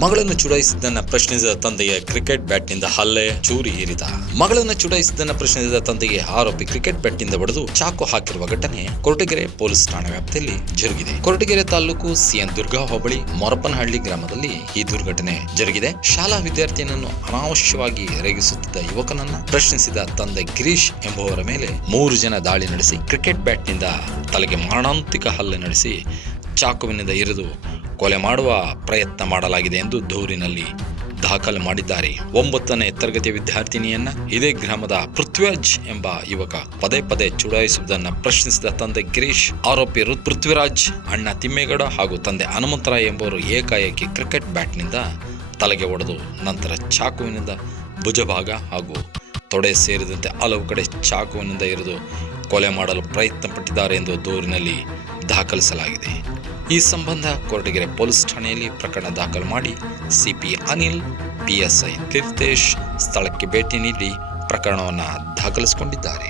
ಮಗಳನ್ನು ಚುಡಾಯಿಸಿದ್ದನ್ನ ಪ್ರಶ್ನಿಸಿದ ತಂದೆಗೆ ಕ್ರಿಕೆಟ್ ಬ್ಯಾಟ್ನಿಂದ ಹಲ್ಲೆ, ಚೂರಿ ಇರಿತ. ಮಗಳನ್ನು ಚುಡಾಯಿಸಿದ್ದನ್ನ ಪ್ರಶ್ನಿಸಿದ ತಂದೆಗೆ ಆರೋಪಿ ಕ್ರಿಕೆಟ್ ಬ್ಯಾಟ್ನಿಂದ ಹೊಡೆದು ಚಾಕು ಹಾಕಿರುವ ಘಟನೆ ಕೊರಟಗೆರೆ ಪೊಲೀಸ್ ಠಾಣಾ ವ್ಯಾಪ್ತಿಯಲ್ಲಿ ಜರುಗಿದೆ. ಕೊರಟಗೆರೆ ತಾಲೂಕು ಸಿಎನ್ ದುರ್ಗಾ ಹೋಬಳಿ ಮೊರಪನಹಳ್ಳಿ ಗ್ರಾಮದಲ್ಲಿ ಈ ದುರ್ಘಟನೆ ಜರುಗಿದೆ. ಶಾಲಾ ವಿದ್ಯಾರ್ಥಿಯನ್ನು ಅನಾವಶ್ಯವಾಗಿ ರೇಗಿಸುತ್ತಿದ್ದ ಯುವಕನನ್ನ ಪ್ರಶ್ನಿಸಿದ ತಂದೆ ಗಿರೀಶ್ ಎಂಬುವರ ಮೇಲೆ 3 ಜನ ದಾಳಿ ನಡೆಸಿ ಕ್ರಿಕೆಟ್ ಬ್ಯಾಟ್ನಿಂದ ತಲೆಗೆ ಮಾರಣಾಂತಿಕ ಹಲ್ಲೆ ನಡೆಸಿ ಚಾಕುವಿನಿಂದ ಇರಿದು ಕೊಲೆ ಮಾಡುವ ಪ್ರಯತ್ನ ಮಾಡಲಾಗಿದೆ ಎಂದು ದೂರಿನಲ್ಲಿ ದಾಖಲು ಮಾಡಿದ್ದಾರೆ. 9ನೇ ತರಗತಿಯ ವಿದ್ಯಾರ್ಥಿನಿಯನ್ನ ಇದೇ ಗ್ರಾಮದ ಪೃಥ್ವಿರಾಜ್ ಎಂಬ ಯುವಕ ಪದೇ ಪದೇ ಚುಡಾಯಿಸುವುದನ್ನು ಪ್ರಶ್ನಿಸಿದ ತಂದೆ ಗಿರೀಶ್, ಆರೋಪಿ ಪೃಥ್ವಿರಾಜ್, ಅಣ್ಣ ತಿಮ್ಮೇಗೌಡ ಹಾಗೂ ತಂದೆ ಹನುಮಂತರಾಯ್ ಎಂಬುವರು ಏಕಾಏಕಿ ಕ್ರಿಕೆಟ್ ಬ್ಯಾಟ್ನಿಂದ ತಲೆಗೆ ಹೊಡೆದು ನಂತರ ಚಾಕುವಿನಿಂದ ಭುಜಭಾಗ ಹಾಗೂ ತೊಡೆ ಸೇರಿದಂತೆ ಹಲವು ಕಡೆ ಚಾಕುವಿನಿಂದ ಇರಿದು ಕೊಲೆ ಮಾಡಲು ಪ್ರಯತ್ನ ಪಟ್ಟಿದ್ದಾರೆ ಎಂದು ದೂರಿನಲ್ಲಿ ದಾಖಲಿಸಲಾಗಿದೆ. ಈ ಸಂಬಂಧ ಕೊರಟಗೆರೆ ಪೊಲೀಸ್ ಠಾಣೆಯಲ್ಲಿ ಪ್ರಕರಣ ದಾಖಲು ಮಾಡಿ ಸಿಪಿ ಅನಿಲ್, ಪಿಎಸ್ಐ ತೀರ್ಥೇಶ್ ಸ್ಥಳಕ್ಕೆ ಭೇಟಿ ನೀಡಿ ಪ್ರಕರಣವನ್ನು ದಾಖಲಿಸಿಕೊಂಡಿದ್ದಾರೆ.